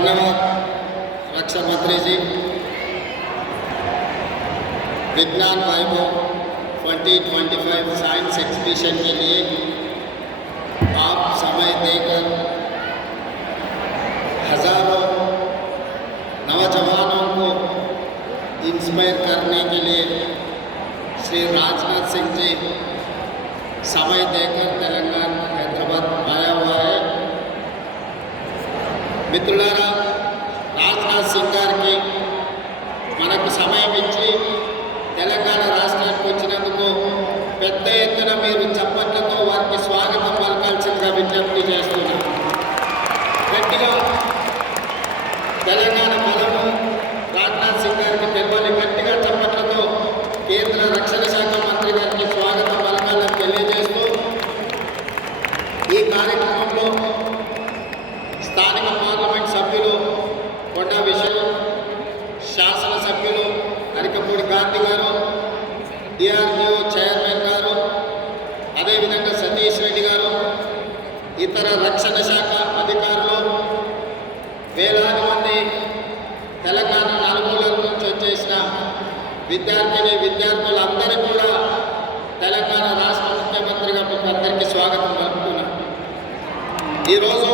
धन्यवाद रक्षा मंत्री जी। विज्ञान वैभव 2025 साइंस एग्जीबिशन के लिए आप समय देकर हजारों नौजवानों को इंस्पायर करने के लिए श्री राजनाथ सिंह जी समय देकर तेलंगाना हैदराबाद आया हुआ है। మిత్రులారా, రాజ్నాథ్ సింగ్ గారికి మనకు సమయం ఇచ్చి తెలంగాణ రాష్ట్రానికి వచ్చినందుకు పెద్ద ఎత్తున మీరు చప్పట్లతో వారికి స్వాగతం పలకాల్సిందిగా విజ్ఞప్తి చేస్తున్నాను. గట్టిగా తెలంగాణ బలము రాజ్నాథ్ సింగ్ గారికి తెలవాలి. గట్టిగా చప్పట్లతో కేంద్ర రక్షణ శాఖ మంత్రి గారికి స్వాగతం పలకాలని తెలియజేస్తూ ఈ కార్యక్రమంలో స్థానిక పార్లమెంట్ సభ్యులు కొండ విషయం, శాసనసభ్యులు అరికపూడి గాంధీ గారు, డిఆర్డిఓ చైర్మన్ గారు, అదేవిధంగా సతీష్ రెడ్డి గారు, ఇతర రక్షణ శాఖ అధికారులు, వేలాది మంది తెలంగాణ నలుమూలల నుంచి వచ్చేసిన విద్యార్థులందరూ కూడా తెలంగాణ రాష్ట్ర ముఖ్యమంత్రిగా మీకు అందరికీ స్వాగతం పలుకుతున్నాను. ఈరోజు